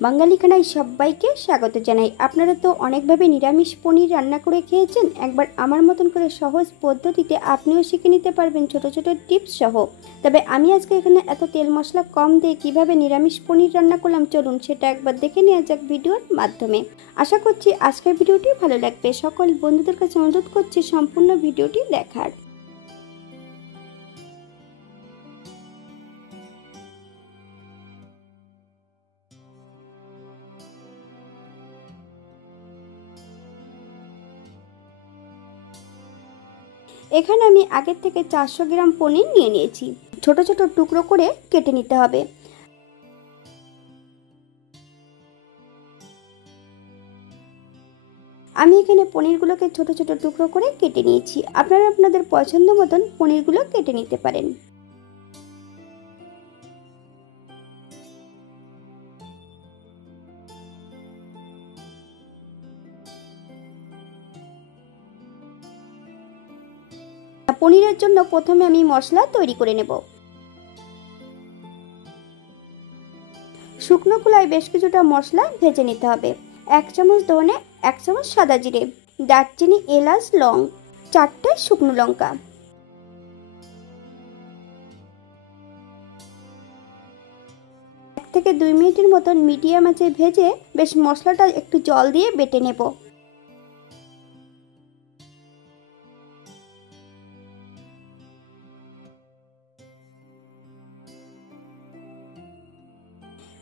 বাঙালি খানায় সবাইকে স্বাগত জানাই। আপনারা তো অনেকভাবে নিরামিষ পনির রান্না করে খেয়েছেন। একবার আমার মতন করে সহজ পদ্ধতিতে আপনিও শিখে নিতে পারবেন ছোট ছোট টিপস সহ। তবে আমি আজকে এখানে এত তেল মশলা কম দিয়ে কিভাবে নিরামিষ পনির রান্না করলাম, চলুন সেটা একবার দেখে নেওয়া যাক ভিডিওর মাধ্যমে। আশা করছি আজকের ভিডিওটি ভালো লাগবে। সকল বন্ধুদের কাছে অনুরোধ করছি সম্পূর্ণ ভিডিওটি দেখার। এখানে আমি আগের থেকে 400 গ্রাম পনির নিয়ে নিয়েছি। ছোট ছোট টুকরো করে কেটে নিতে হবে। আমি এখানে পনিরগুলোকে ছোট ছোট টুকরো করে কেটে নিয়েছি। আপনারা আপনাদের পছন্দ মতন পনিরগুলো কেটে নিতে পারেন। পনিরের জন্য প্রথমে আমি মশলা তৈরি করে নেব। শুকনো খোলায় বেশ কিছুটা মশলা ভেজে নিতে হবে। 1 চামচ ধনে, 1 চামচ সাদা জিরে, দারচিনি, এলাচ, লং, 4টে শুকনো লঙ্কা। থেকে 2 মিনিটের মতন মিডিয়াম আঁচে ভেজে বেশ মশলাটা একটু জল দিয়ে বেটে নেব।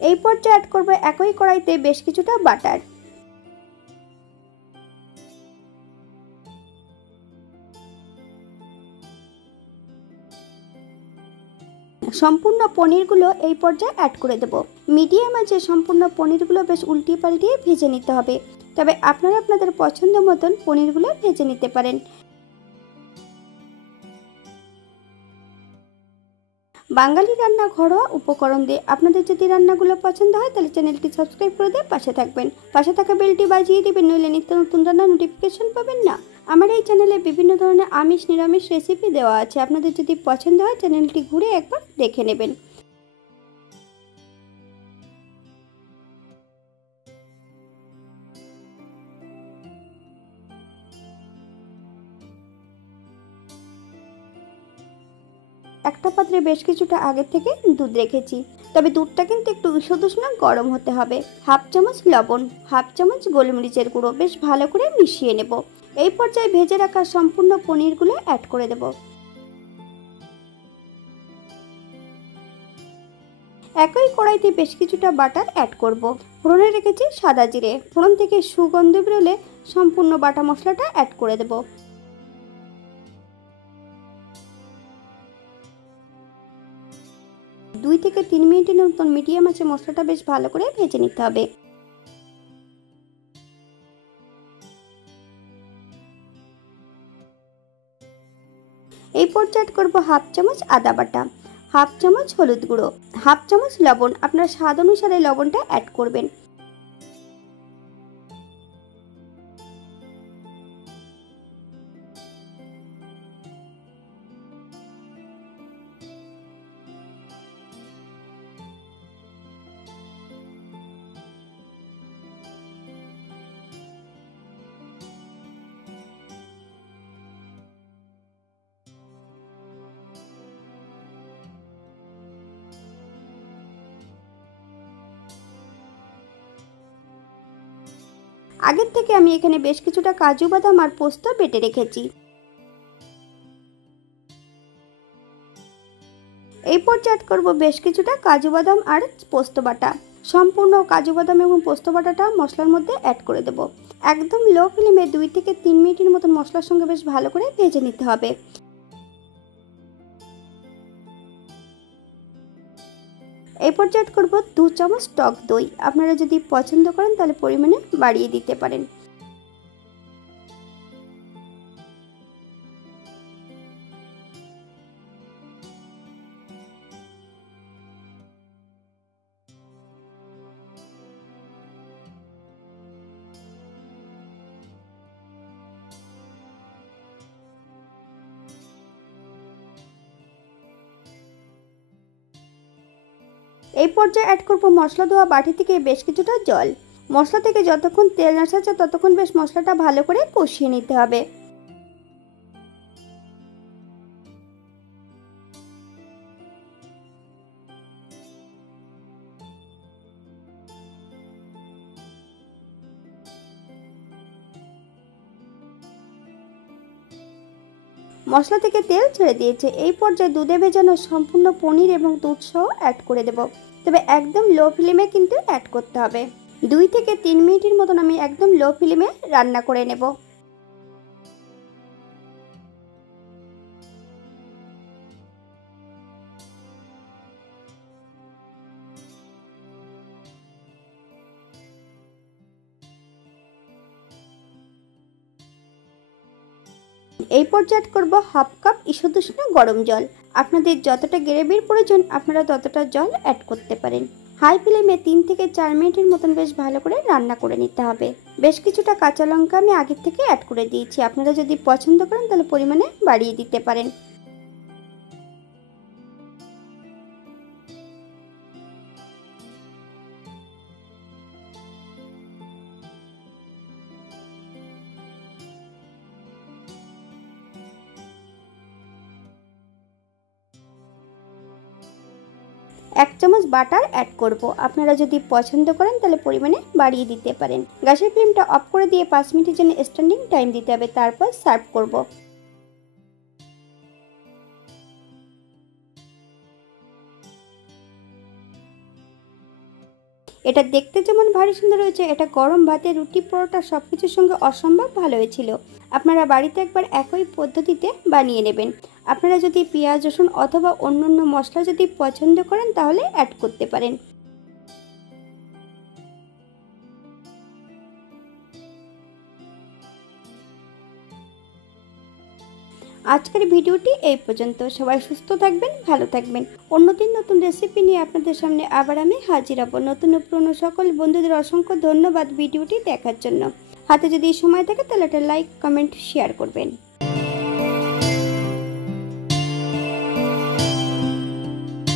এই পর্যায়ে অ্যাড করব একই কড়াইতে বেশ কিছুটা বাটার। সম্পূর্ণ পনিরগুলো এই পর্যায়ে অ্যাড করে দেব। মিডিয়াম আঁচে সম্পূর্ণ পনিরগুলো বেশ উল্টিয়ে পাল্টিয়ে ভেজে নিতে হবে। তবে আপনারা আপনাদের পছন্দ মতন পনিরগুলো ভেজে নিতে পারেন। বাঙালি রান্না ঘরোয়া উপকরণ দিয়ে আপনাদের যদি রান্নাগুলো পছন্দ হয় তাহলে চ্যানেলটি সাবস্ক্রাইব করে দিয়ে পাশে থাকবেন। পাশে থাকা বেলটি বাজিয়ে দিবেন, নইলে নিত্য নতুন রান্নার নোটিফিকেশন পাবেন না। আমার এই চ্যানেলে বিভিন্ন ধরনের আমিষ নিরামিষ রেসিপি দেওয়া আছে। আপনাদের যদি পছন্দ হয় চ্যানেলটি ঘুরে একবার দেখে নেবেন। একটা পাত্রে বেশ কিছুটা আগে থেকে দুধ রেখেছি। তবে দুধটা কিন্তু একটু উষ্ণ উষ্ণ গরম হতে হবে। 1/2 চামচ লবণ, 1/2 চামচ গোলমরিচের গুঁড়ো বেশ ভালো করে মিশিয়ে নেব। এই পর্যায়ে ভেজে রাখা সম্পূর্ণ পনিরগুলো অ্যাড করে দেব। একই কড়াইতে বেশ কিছুটা বাটার অ্যাড করব। ফোড়নে রেখেছি সাদা জিরে। ফোড়ন থেকে সুগন্ধ বেরোলে সম্পূর্ণ বাটা মশলাটা অ্যাড করে দেব। 2 থেকে 3 মিনিটের মতন মিডিয়াম আঁচে মশলাটা বেশ ভালো করে ভেজে নিতে হবে। এই পর্যায়ে অ্যাড করব 1/2 চামচ আদা বাটা, 1/2 চামচ হলুদ গুঁড়ো, 1/2 চামচ লবণ। আপনার স্বাদ অনুসারে লবণটা অ্যাড করবেন। আগের থেকে আমি এখানে বেশ কিছুটা কাজু বাদাম আর পোস্ত বেটে রেখেছি। এই পর্যায়ে অ্যাড করব বেশ কিছুটা কাজু বাদাম আর পোস্ত বাটা। সম্পূর্ণ কাজু বাদাম এবং পোস্ত বাটাটা মশলার মধ্যে অ্যাড করে দেব। একদম লো ফ্লেমে 2 থেকে 3 মিনিটের মতন মশলার সঙ্গে বেশ ভালো করে ভেজে নিতে হবে। এই পর্যায়ে অ্যাড করব 2 চামচ টক দই। আপনারা যদি পছন্দ করেন তাহলে পরিমাণে বাড়িয়ে দিতে পারেন। এই পর্যায়ে অ্যাড করব মশলা ধোয়া বাটি থেকে বেশ কিছুটা জল। মশলা থেকে যতক্ষণ তেল না ছাড়ছে ততক্ষণ বেশ মশলাটা ভালো করে কষিয়ে নিতে হবে। মশলা থেকে তেল ছেড়ে দিয়েছে। এই পর্যায়ে দুধে ভেজানো সম্পূর্ণ পনির এবং দুধ সহ অ্যাড করে দেব। তবে একদম লো ফ্লেমে কিন্তু অ্যাড করতে হবে। 2 থেকে 3 মিনিটের মতন আমি একদম লো ফ্লেমে রান্না করে নেব। এই পর্যায়ে অ্যাড করব হাফ কাপ ঈষৎ উষ্ণ গরম জল। আপনাদের যতটা গ্রেভির প্রয়োজন আপনারা ততটা জল অ্যাড করতে পারেন। হাই ফ্লেমে 3 থেকে 4 মিনিটের মতন বেশ ভালো করে রান্না করে নিতে হবে। বেশ কিছুটা কাঁচা লঙ্কা আমি আগে থেকে অ্যাড করে দিয়েছি, আপনারা যদি পছন্দ করেন তাহলে পরিমাণে বাড়িয়ে দিতে পারেন। এক চামচ বাটার অ্যাড করব, আপনারা যদি পছন্দ করেন তাহলে পরিমাণে বাড়িয়ে দিতে পারেন। গ্যাসের ফ্লেমটা অফ করে দিয়ে 5 মিনিটের জন্য স্ট্যান্ডিং টাইম দিতে হবে, তারপর সার্ভ করব। এটা দেখতে যেমন ভারী সুন্দর হয়েছে, এটা গরম ভাতে, রুটি, পরোটা সবকিছুর সঙ্গে অসম্ভব ভালো হয়েছিল। আপনারা বাড়িতে একবার একই পদ্ধতিতে বানিয়ে নেবেন। আপনারা যদি পেঁয়াজ, রসুন অথবা অন্যান্য মশলা যদি পছন্দ করেন তাহলে অ্যাড করতে পারেন। আজকের ভিডিওটি এই পর্যন্ত। সবাই সুস্থ থাকবেন, ভালো থাকবেন। অন্যদিন নতুন রেসিপি নিয়ে আপনাদের সামনে আবার আমি হাজির হব। নতুন ও পুরনো সকল বন্ধুদের অসংখ্য ধন্যবাদ ভিডিওটি দেখার জন্য। হাতে যদি সময় থাকে তাহলে একটা লাইক, কমেন্ট, শেয়ার করবেন।